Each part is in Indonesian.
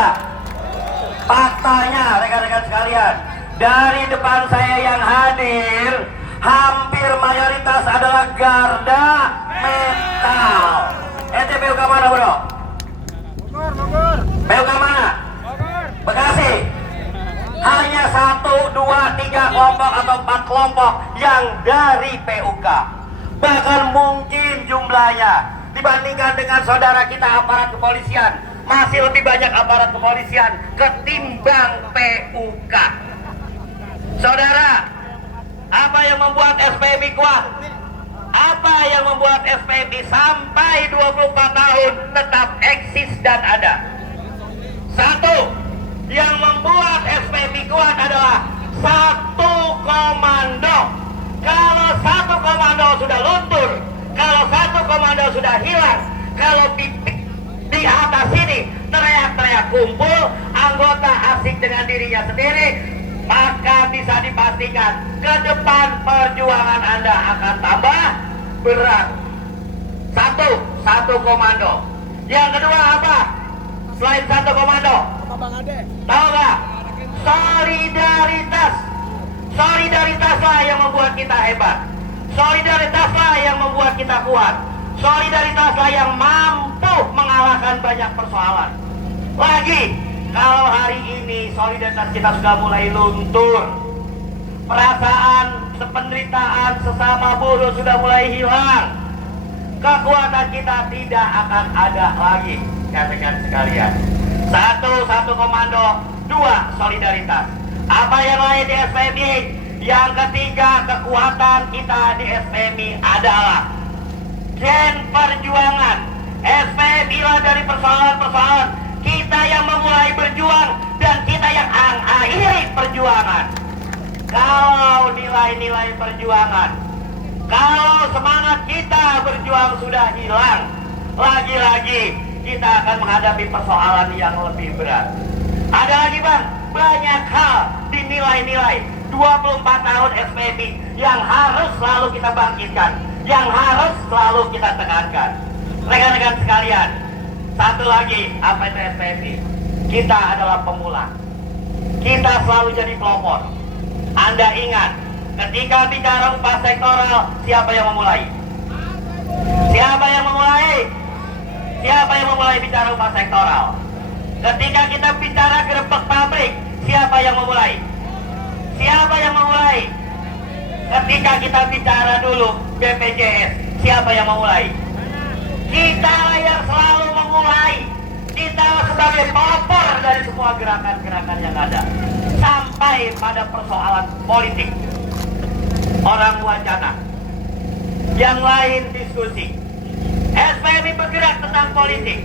nggak? Faktanya rekan-rekan sekalian, dari depan saya yang hadir hampir mayoritas adalah garda metal. Ente PUK mana bro? Bogor. PUK mana? Bogor. Bekasi. Hanya 1, 2, 3 kelompok atau 4 kelompok yang dari PUK. Bahkan mungkin jumlahnya dibandingkan dengan saudara kita aparat kepolisian, masih lebih banyak aparat kepolisian ketimbang PUK. Saudara, apa yang membuat SPMI kuat? Apa yang membuat SPMI sampai 24 tahun tetap eksis dan ada? Satu, yang membuat SPMI kuat adalah satu komando. Kalau satu komando sudah luntur, kalau satu komando sudah hilang, kalau di atas sini teriak-teriak kumpul, anggota asik dengan dirinya sendiri, maka bisa dipastikan ke depan perjuangan Anda akan tambah berat. Satu komando. Yang kedua apa? Selain satu komando, tahu nggak? Solidaritas. Solidaritaslah yang membuat kita hebat. Solidaritaslah yang membuat kita kuat. Solidaritaslah yang mampu mengalahkan banyak persoalan. Lagi, kalau hari ini solidaritas kita sudah mulai luntur, perasaan sependeritaan sesama buruh sudah mulai hilang, kekuatan kita tidak akan ada lagi. Katakan sekalian, satu komando, dua solidaritas. Apa yang lain di SPMI? Yang ketiga, kekuatan kita di SPMI adalah gen perjuangan. SPMI lah dari persoalan-persoalan kita yang memulai berjuang dan kita yang akhiri perjuangan. Kalau nilai-nilai perjuangan, kalau semangat kita berjuang sudah hilang, lagi-lagi kita akan menghadapi persoalan yang lebih berat. Ada lagi bang, banyak hal di nilai-nilai 24 tahun SPMI yang harus selalu kita bangkitkan, yang harus selalu kita tekankan. Rekan-rekan sekalian, satu lagi, apa itu SPMI? Kita adalah pemula. Kita selalu jadi pelopor. Anda ingat, ketika bicara upah sektoral, siapa yang memulai? Siapa yang memulai? Siapa yang memulai bicara upah sektoral? Ketika kita bicara gerbek pabrik, siapa yang memulai? Siapa yang memulai? Ketika kita bicara dulu BPJS, siapa yang memulai? Kita yang selalu memulai. Kita sebagai pelopor dari semua gerakan-gerakan yang ada. Sampai pada persoalan politik, orang wacana, yang lain diskusi. SPMI bergerak tentang politik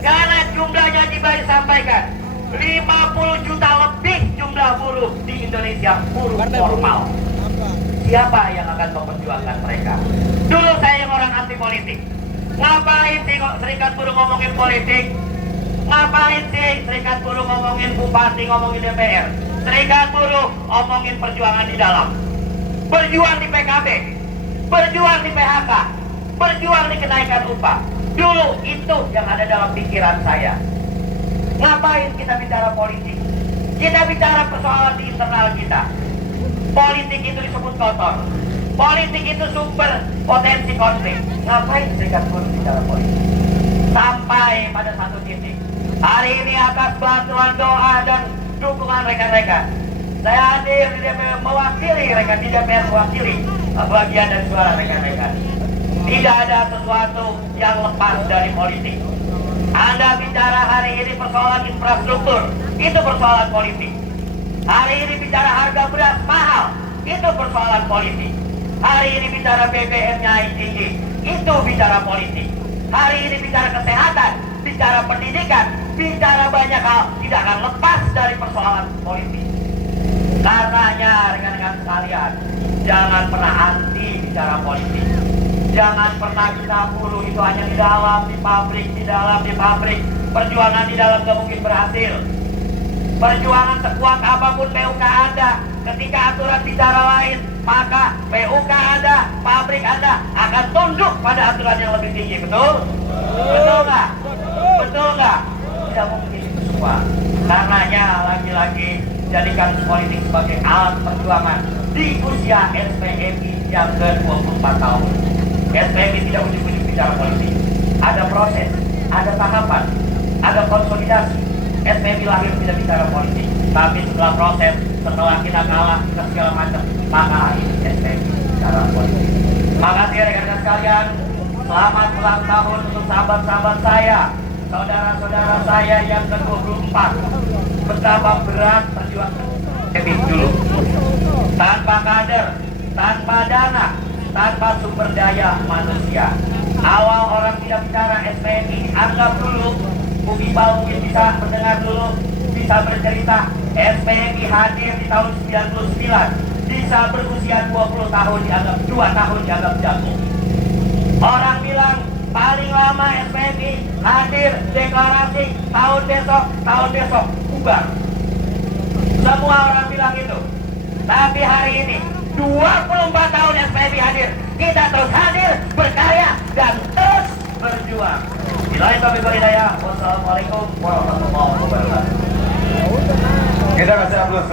karena jumlahnya dibagi sampaikan 50 juta lebih jumlah buruh di Indonesia, buruh formal. Siapa yang akan memperjuangkan mereka? Dulu saya yang orang anti politik. Ngapain sih serikat buruh ngomongin politik? Ngapain sih serikat buruh ngomongin bupati, ngomongin DPR? Serikat buruh ngomongin perjuangan di dalam. Berjuang di PKB, berjuang di PHK, berjuang di kenaikan upah. Dulu itu yang ada dalam pikiran saya. Ngapain kita bicara politik? Kita bicara persoalan di internal kita. Politik itu disebut kotor. Politik itu sumber potensi konflik. Ngapain serikat buruh bicara politik? Sampai pada satu titik. Hari ini atas bantuan doa dan dukungan rekan-rekan, saya hadir di DPR mewakili rekan di DPR, mewakili bagian dari suara rekan-rekan. Tidak ada sesuatu yang lepas dari politik. Anda bicara hari ini persoalan infrastruktur, itu persoalan politik. Hari ini bicara harga beras mahal, itu persoalan politik. Hari ini bicara BBM naik tinggi, itu bicara politik. Hari ini bicara kesehatan, bicara pendidikan, bicara banyak hal, tidak akan lepas dari persoalan politik. Karenanya rekan-rekan sekalian, jangan pernah anti bicara politik. Jangan pernah kita buruh itu hanya di dalam, di pabrik, di dalam, di pabrik. Perjuangan di dalam gak mungkin berhasil. Perjuangan sekuat apapun PUK ada, ketika aturan bicara lain, maka PUK ada, pabrik Anda akan tunduk pada aturan yang lebih tinggi. Betul? Betul nggak? Betul nggak? Tidak mungkin itu semua. Karenanya lagi-lagi jadikan politik sebagai alat perjuangan di usia SPMI yang ke-24 tahun. SPMI tidak ujuk-ujuk bicara politik. Ada proses, ada tahapan, ada konsolidasi. SPMI lahir tidak bicara politik, tapi setelah proses, setelah kita kalah, kita segala macam, maka hari ini SPMI bicara politik. Makasih rekan-rekan sekalian. Selamat ulang tahun untuk sahabat-sahabat saya, saudara-saudara saya yang ke-24. Betapa berat perjuangan dulu. Tanpa kader, tanpa dana, tanpa sumber daya manusia. Awal orang tidak bicara SPMI, anggap dulu, Bung Iqbal mungkin bisa mendengar dulu, bisa bercerita. SPMI hadir di tahun 99, bisa berusia 20 tahun dianggap 2 tahun dianggap jago. Orang bilang paling lama SPMI hadir deklarasi tahun besok bubar. Semua orang bilang itu. Tapi hari ini 24 tahun SPMI hadir, kita terus hadir, berkarya dan terus berjuang. Billahi taufiq wal hidayah. Wassalamualaikum warahmatullahi wabarakatuh. Kita kasih aplaus.